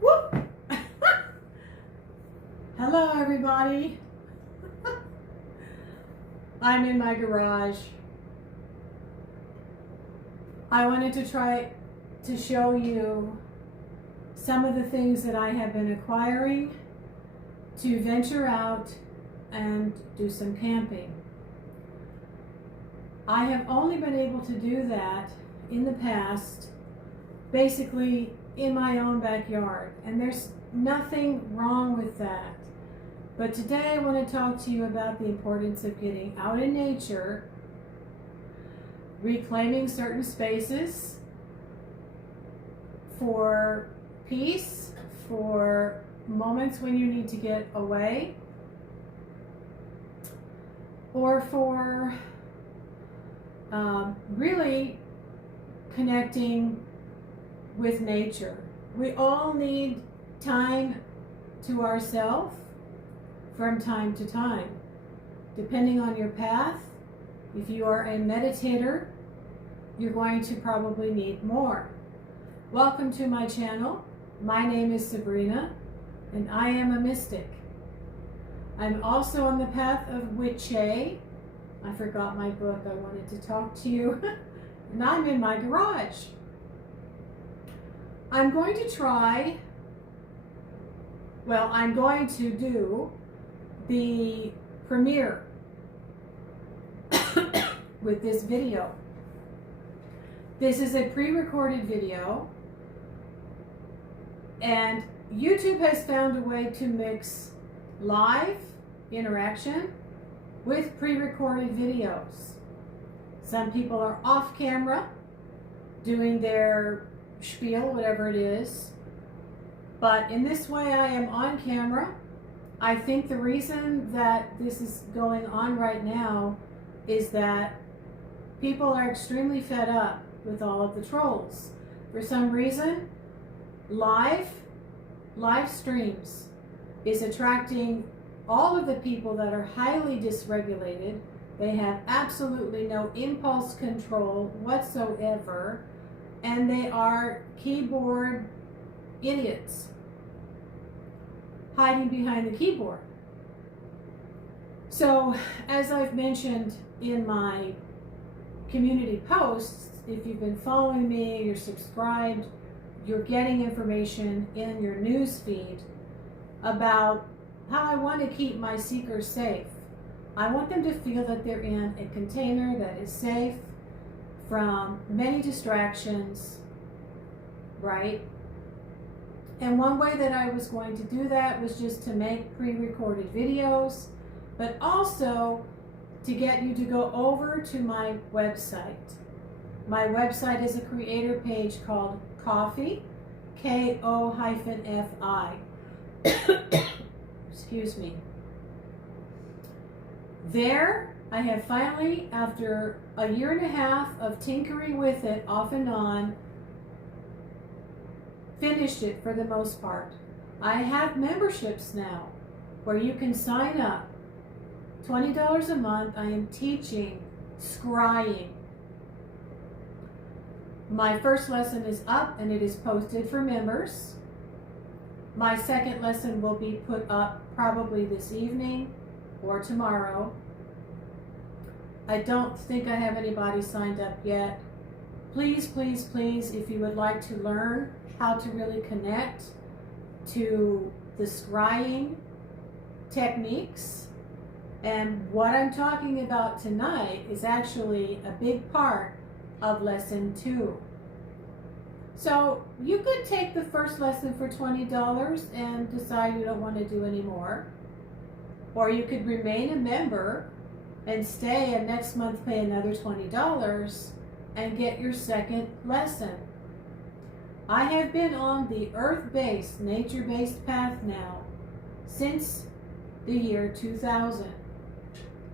Whoop! Hello, everybody. I'm in my garage. I wanted to try to show you some of the things that I have been acquiring to venture out and do some camping. I have only been able to do that in the past, basically in my own backyard, and there's nothing wrong with that. But today I want to talk to you about the importance of getting out in nature, reclaiming certain spaces for peace, for moments when you need to get away, or for really connecting with nature. We all need time to ourselves from time to time, depending on your path. If you are a meditator, you're going to probably need more. Welcome to my channel. My name is Sabrina, and I am a mystic. I'm also on the path of Witchay. I forgot my book. I wanted to talk to you. And I'm in my garage. I'm going to do the premiere with this video. This is a pre-recorded video, and YouTube has found a way to mix live interaction with pre-recorded videos. Some people are off camera doing their spiel, whatever it is, but in this way I am on camera. I think the reason that this is going on right now is that people are extremely fed up with all of the trolls. For some reason, live streams is attracting all of the people that are highly dysregulated. They have absolutely no impulse control whatsoever, and they are keyboard idiots hiding behind the keyboard. So, as I've mentioned in my community posts, if you've been following me, you're subscribed, you're getting information in your news feed about how I want to keep my seekers safe. I want them to feel that they're in a container that is safe from many distractions, right? And one way that I was going to do that was just to make pre-recorded videos, but also to get you to go over to my website. My website is a creator page called Ko-fi, K-O-F-I. Excuse me. There, I have finally, after a year and a half of tinkering with it off and on, finished it for the most part. I have memberships now where you can sign up. $20 a month. I am teaching scrying. My first lesson is up and it is posted for members. My second lesson will be put up probably this evening or tomorrow. I don't think I have anybody signed up yet. Please, please, please, if you would like to learn how to really connect to the scrying techniques, and what I'm talking about tonight is actually a big part of lesson 2. So you could take the first lesson for $20 and decide you don't want to do any more. Or you could remain a member and stay, and next month pay another $20 and get your second lesson. I have been on the earth-based, nature-based path now since the year 2000.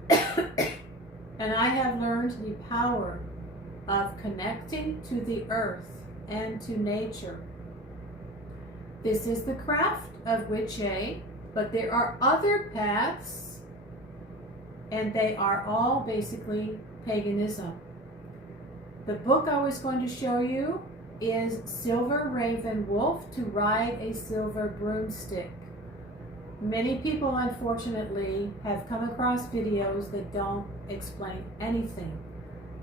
And I have learned the power of connecting to the earth and to nature. This is the craft of Witchay, but there are other paths, and they are all basically paganism. The book I was going to show you is silver raven wolf to ride a silver broomstick. Many people, unfortunately, have come across videos that don't explain anything.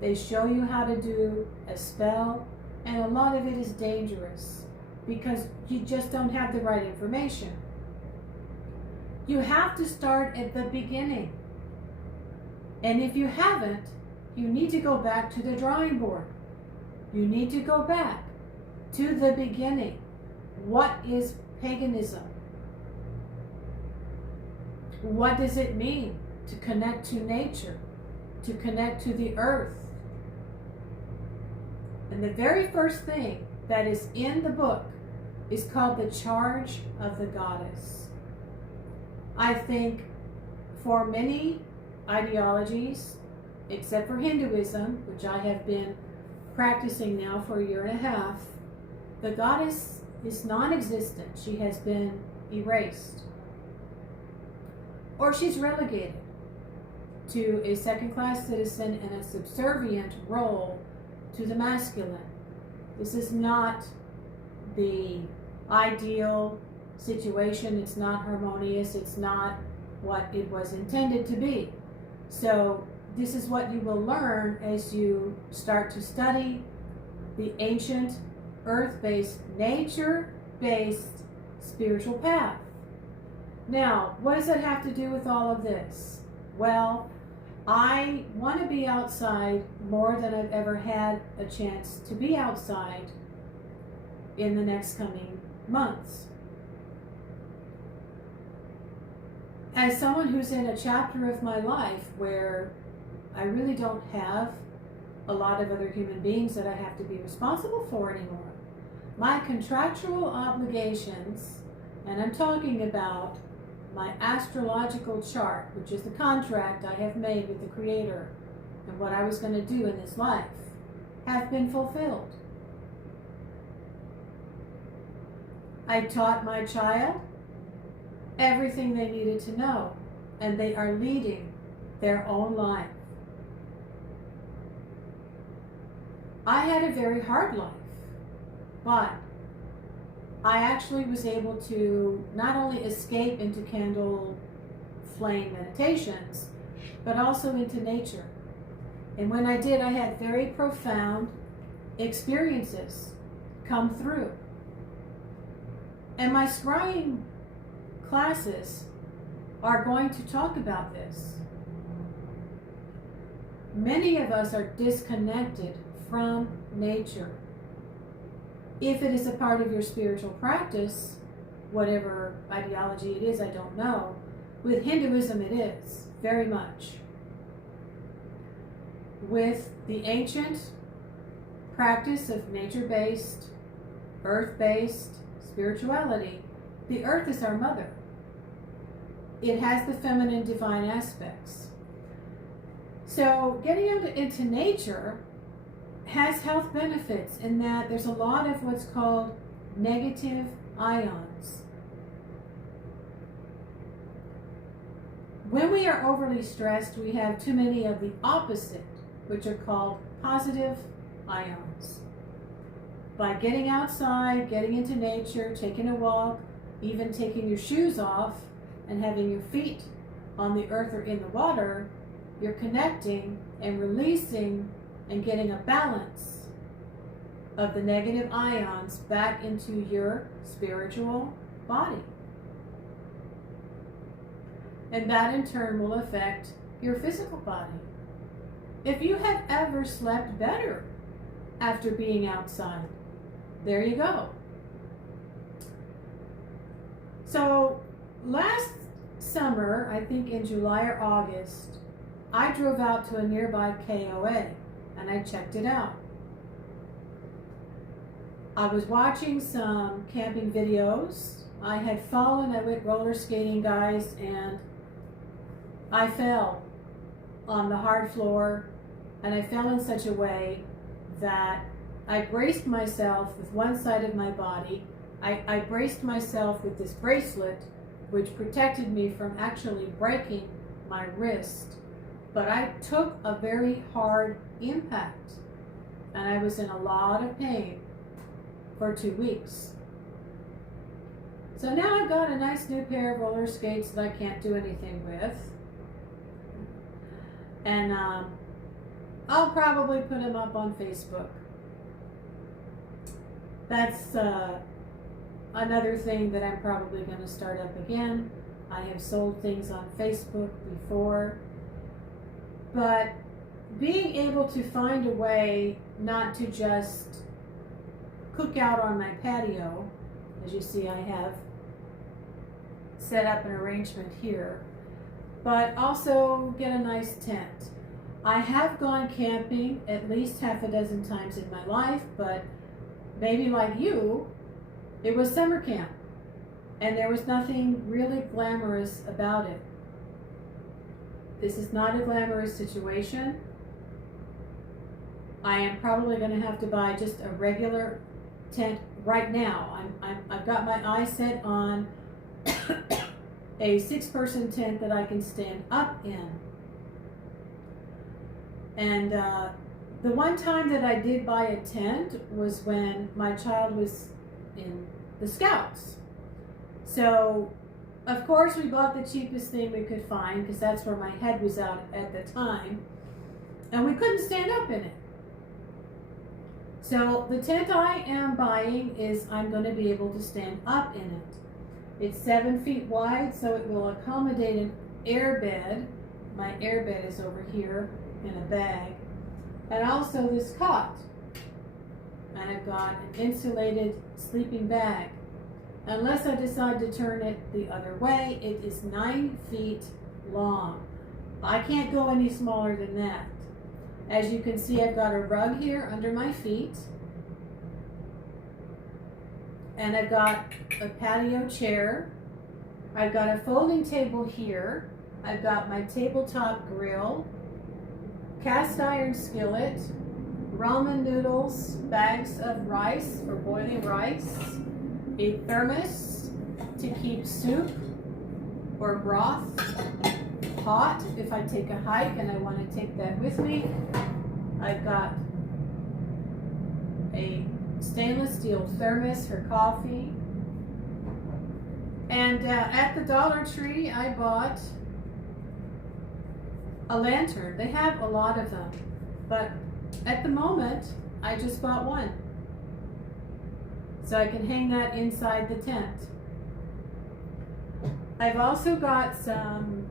They show you how to do a spell, and a lot of it is dangerous because you just don't have the right information. You have to start at the beginning. And if you haven't, you need to go back to the drawing board. You need to go back to the beginning. What is paganism? What does it mean to connect to nature, to connect to the earth? And the very first thing that is in the book is called the Charge of the Goddess. I think for many ideologies, except for Hinduism, which I have been practicing now for a year and a half, the goddess is non-existent. She has been erased. Or she's relegated to a second-class citizen in a subservient role to the masculine. This is not the ideal situation. It's not harmonious. It's not what it was intended to be. So this is what you will learn as you start to study the ancient, earth-based, nature-based spiritual path. Now, what does that have to do with all of this? Well, I want to be outside more than I've ever had a chance to be outside in the next coming months. As someone who's in a chapter of my life where I really don't have a lot of other human beings that I have to be responsible for anymore, my contractual obligations, and I'm talking about my astrological chart, which is the contract I have made with the Creator and what I was going to do in this life, have been fulfilled. I taught my child everything they needed to know, and they are leading their own life. I had a very hard life, but I actually was able to not only escape into candle flame meditations, but also into nature. And when I did, I had very profound experiences come through. And my scrying classes are going to talk about this. Many of us are disconnected from nature. If it is a part of your spiritual practice, whatever ideology it is, I don't know. With Hinduism, it is, very much. With the ancient practice of nature-based, earth-based spirituality, the earth is our mother. It has the feminine divine aspects. So getting into nature has health benefits in that there's a lot of what's called negative ions. When we are overly stressed, we have too many of the opposite, which are called positive ions. By getting outside, getting into nature, taking a walk, even taking your shoes off and having your feet on the earth or in the water, you're connecting and releasing and getting a balance of the negative ions back into your spiritual body. And that in turn will affect your physical body. If you have ever slept better after being outside, there you go. So last summer, I think in July or August, I drove out to a nearby KOA and I checked it out. I was watching some camping videos. I had fallen, I went roller skating, guys, and I fell on the hard floor, and I fell in such a way that I braced myself with one side of my body. I braced myself with this bracelet, which protected me from actually breaking my wrist. But I took a very hard impact, and I was in a lot of pain. for 2 weeks. So now I've got a nice new pair of roller skates that I can't do anything with. And I'll probably put them up on Facebook. That's another thing that I'm probably going to start up again. I have sold things on Facebook before. But being able to find a way not to just cook out on my patio, as you see I have set up an arrangement here, but also get a nice tent. I have gone camping at least half a dozen times in my life, but maybe like you, it was summer camp and there was nothing really glamorous about it. This is not a glamorous situation. I am probably going to have to buy just a regular tent right now. I've got my eye set on a 6-person tent that I can stand up in. And the one time that I did buy a tent was when my child was in the Scouts. So, of course, we bought the cheapest thing we could find because that's where my head was at the time. And we couldn't stand up in it. So the tent I am buying is I'm going to be able to stand up in it. It's 7 feet wide, so it will accommodate an air bed. My air bed is over here in a bag. And also this cot. And I've got an insulated sleeping bag. Unless I decide to turn it the other way, it is 9 feet long. I can't go any smaller than that. As you can see, I've got a rug here under my feet. And I've got a patio chair. I've got a folding table here. I've got my tabletop grill, cast iron skillet, ramen noodles, bags of rice for boiling rice, a thermos to keep soup or broth hot if I take a hike and I want to take that with me. I've got a stainless steel thermos for coffee. And at the Dollar Tree, I bought a lantern. They have a lot of them, but at the moment, I just bought one. So I can hang that inside the tent. I've also got some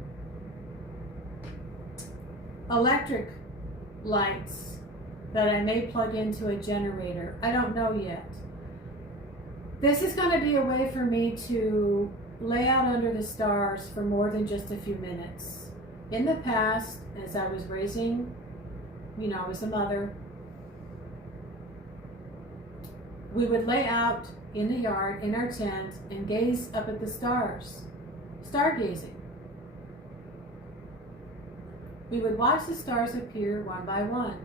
electric lights that I may plug into a generator. I don't know yet. This is going to be a way for me to lay out under the stars for more than just a few minutes. In the past, as I was raising, I was a mother, we would lay out in the yard, in our tent, and gaze up at the stars. Stargazing. We would watch the stars appear one by one.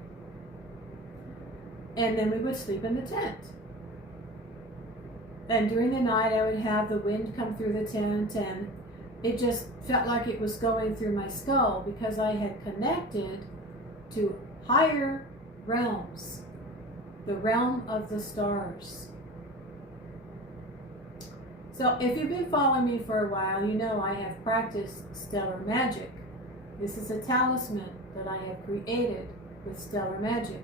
And then we would sleep in the tent. And during the night, I would have the wind come through the tent, and it just felt like it was going through my skull because I had connected to higher realms, the realm of the stars. So if you've been following me for a while, you know I have practiced stellar magic. This is a talisman that I have created with stellar magic.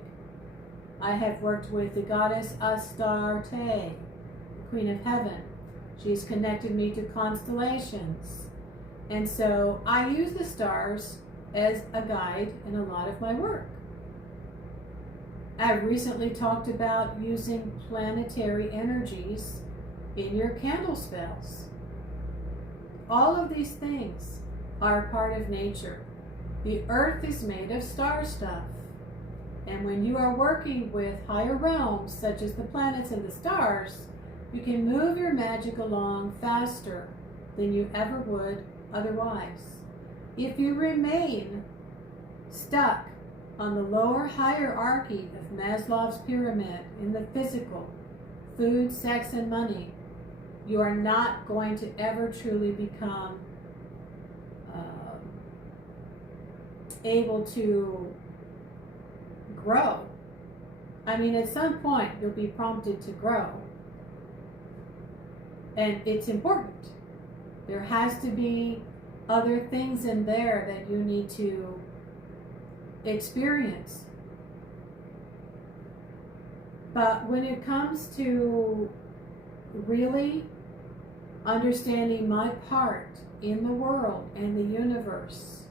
I have worked with the goddess Astarte, the Queen of Heaven. She's connected me to constellations. And so I use the stars as a guide in a lot of my work. I've recently talked about using planetary energies in your candle spells. All of these things are part of nature. The earth is made of star stuff. And when you are working with higher realms, such as the planets and the stars, you can move your magic along faster than you ever would otherwise. If you remain stuck on the lower hierarchy of Maslow's pyramid in the physical, food, sex, and money, you are not going to ever truly become able to grow I mean, at some point you'll be prompted to grow. And it's important. There has to be other things in there that you need to experience. But when it comes to really understanding my part in the world and the universe,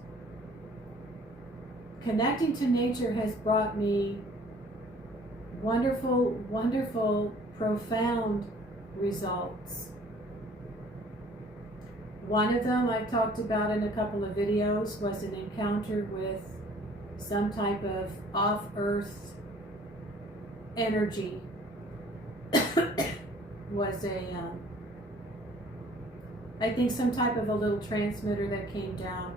connecting to nature has brought me wonderful, wonderful, profound results. One of them I've talked about in a couple of videos was an encounter with some type of off-earth energy. Was I think some type of a little transmitter that came down.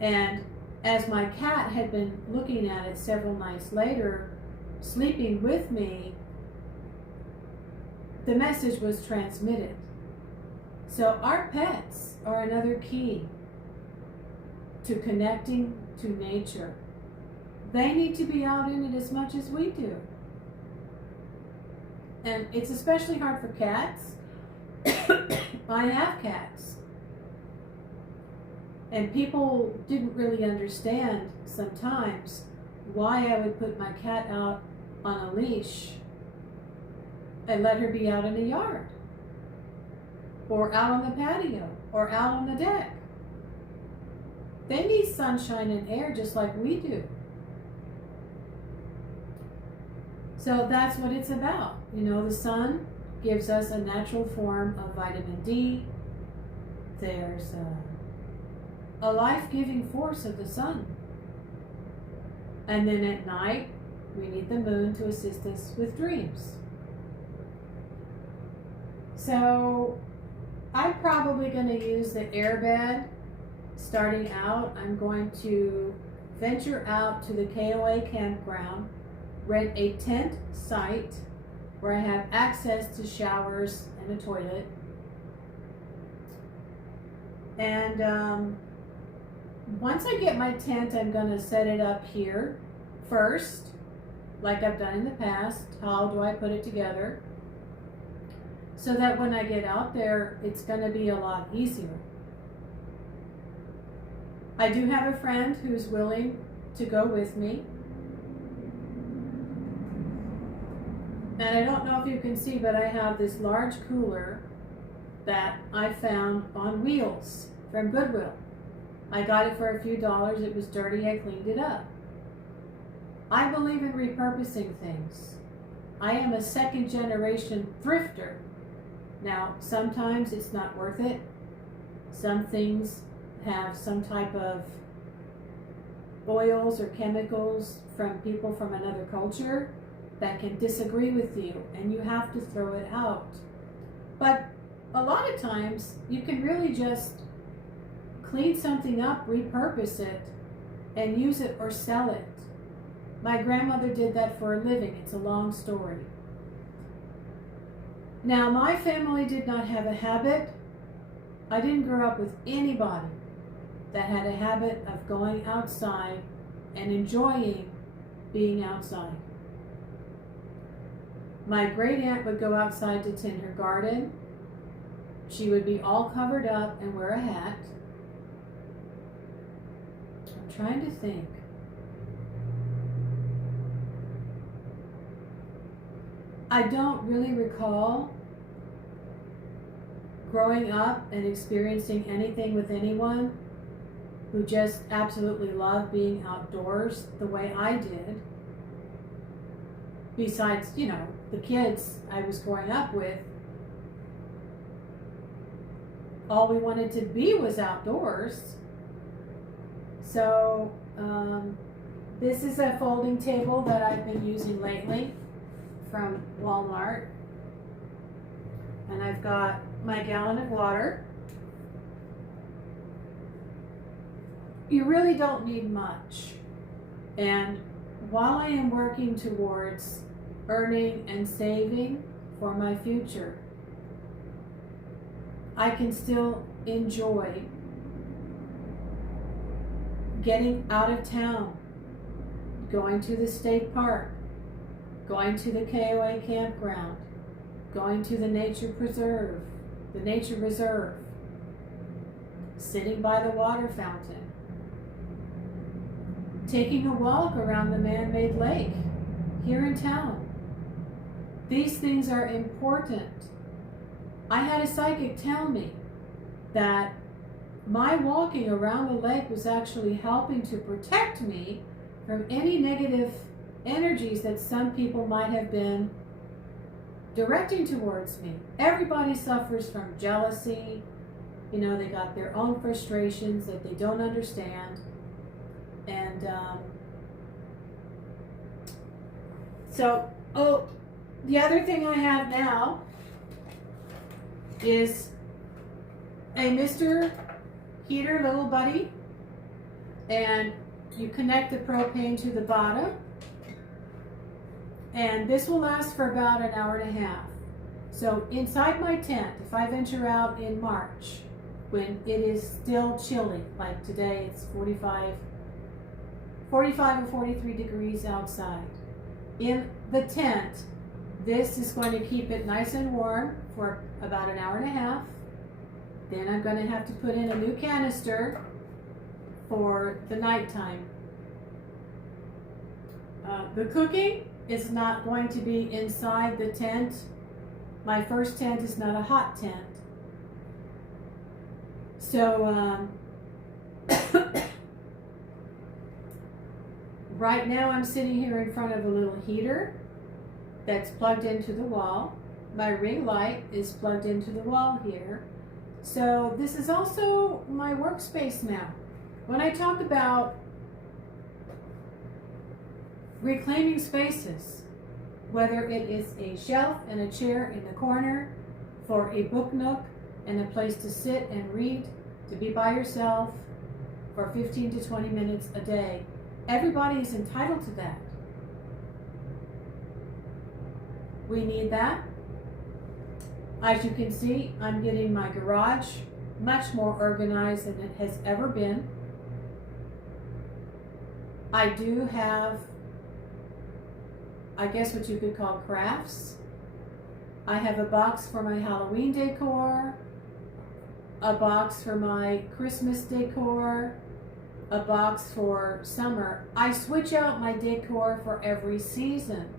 And as my cat had been looking at it several nights later, sleeping with me, the message was transmitted. So our pets are another key to connecting to nature. They need to be out in it as much as we do. And it's especially hard for cats. I have cats. And people didn't really understand sometimes why I would put my cat out on a leash and let her be out in the yard, or out on the patio, or out on the deck. They need sunshine and air just like we do. So that's what it's about. You know, the sun gives us a natural form of vitamin D. There's a life-giving force of the sun. And then at night, we need the moon to assist us with dreams. So I'm probably going to use the airbed. Starting out, I'm going to venture out to the KOA campground, rent a tent site where I have access to showers and a toilet. And once I get my tent, I'm going to set it up here first, like I've done in the past. How do I put it together? So that when I get out there, it's going to be a lot easier. I do have a friend who's willing to go with me. And I don't know if you can see, but I have this large cooler that I found on wheels from Goodwill. I got it for a few dollars. It was dirty. I cleaned it up. I believe in repurposing things. I am a second generation thrifter. Now, sometimes it's not worth it. Some things have some type of oils or chemicals from people from another culture that can disagree with you, and you have to throw it out. But a lot of times you can really just clean something up, repurpose it, and use it or sell it. My grandmother did that for a living. It's a long story. Now, my family did not have a habit. I didn't grow up with anybody that had a habit of going outside and enjoying being outside. My great aunt would go outside to tend her garden. She would be all covered up and wear a hat. I'm trying to think. I don't really recall growing up and experiencing anything with anyone who just absolutely loved being outdoors the way I did. Besides, you know, the kids I was growing up with, all we wanted to be was outdoors. So, this is a folding table that I've been using lately from Walmart. And I've got my gallon of water. You really don't need much. And while I am working towards earning and saving for my future, I can still enjoy getting out of town going to the state park, going to the KOA campground, going to the nature reserve, sitting by the water fountain, taking a walk around the man-made lake here in town. These things are important. I had a psychic tell me that my walking around the lake was actually helping to protect me from any negative energies that some people might have been directing towards me. Everybody suffers from jealousy. You know, they got their own frustrations that they don't understand. And the other thing I have now is a Mr. Heater little buddy, and you connect the propane to the bottom, and this will last for about an hour and a half. So inside my tent, if I venture out in March when it is still chilly, like today it's 45 or 43 degrees outside, in the tent, this is going to keep it nice and warm for about an hour and a half. Then I'm going to have to put in a new canister for the nighttime. The cooking is not going to be inside the tent. My first tent is not a hot tent. So right now I'm sitting here in front of a little heater that's plugged into the wall. My ring light is plugged into the wall here. So this is also my workspace now. When I talk about reclaiming spaces, whether it is a shelf and a chair in the corner for a book nook and a place to sit and read, to be by yourself for 15 to 20 minutes a day, everybody is entitled to that. We need that. As you can see, I'm getting my garage much more organized than it has ever been. I do have, I guess what you could call crafts. I have a box for my Halloween decor, a box for my Christmas decor, a box for summer. I switch out my decor for every season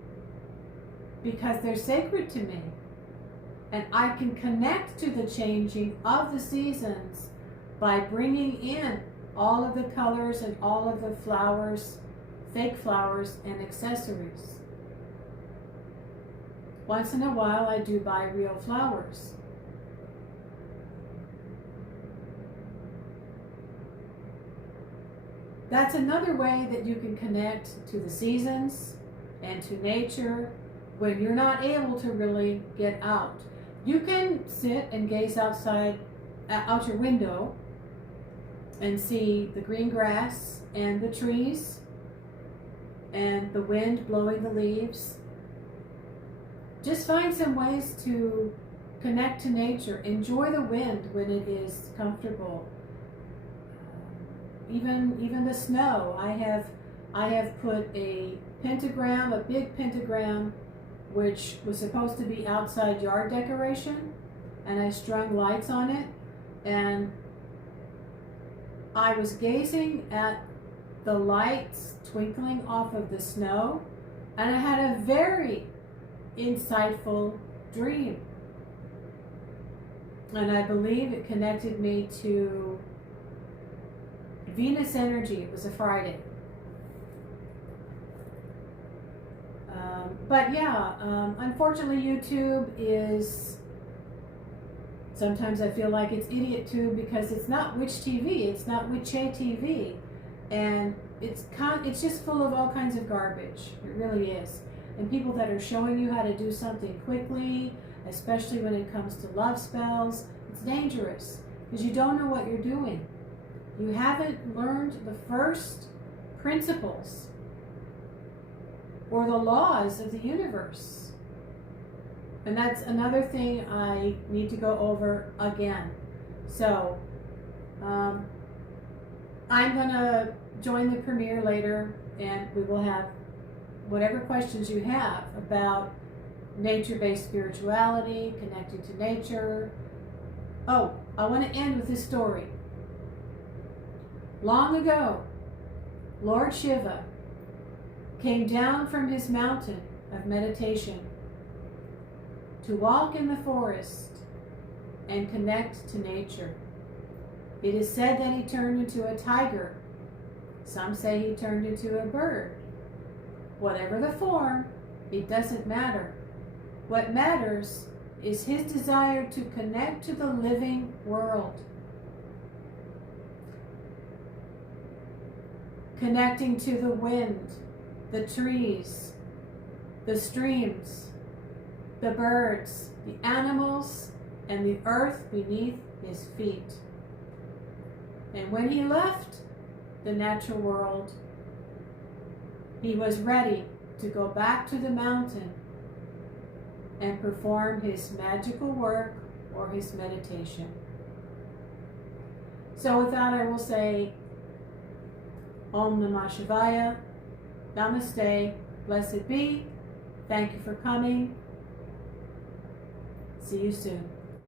because they're sacred to me. And I can connect to the changing of the seasons by bringing in all of the colors and all of the flowers, fake flowers and accessories. Once in a while I do buy real flowers. That's another way that you can connect to the seasons and to nature when you're not able to really get out. You can sit and gaze outside, out your window, and see the green grass and the trees and the wind blowing the leaves. Just find some ways to connect to nature. Enjoy the wind when it is comfortable. Even the snow. I have put a pentagram, a big pentagram, which was supposed to be outside yard decoration, and I strung lights on it, and I was gazing at the lights twinkling off of the snow, and I had a very insightful dream, and I believe it connected me to Venus energy. It was a Friday. But yeah, unfortunately YouTube is, sometimes I feel like it's idiot tube because it's not Witch TV, it's not Witche TV, and it's just full of all kinds of garbage. It really is. And people that are showing you how to do something quickly, especially when it comes to love spells, it's dangerous because you don't know what you're doing. You haven't learned the first principles or the laws of the universe. And that's another thing I need to go over again. So, I'm gonna join the premiere later and we will have whatever questions you have about nature-based spirituality, connecting to nature. Oh, I want to end with this story. Long ago, Lord Shiva came down from his mountain of meditation to walk in the forest and connect to nature. It is said that he turned into a tiger. Some say he turned into a bird. Whatever the form, it doesn't matter. What matters is his desire to connect to the living world. Connecting to the wind, the trees, the streams, the birds, the animals, and the earth beneath his feet. And when he left the natural world, he was ready to go back to the mountain and perform his magical work or his meditation. So with that, I will say, Om Namah Shivaya, Namaste, blessed be, thank you for coming, see you soon.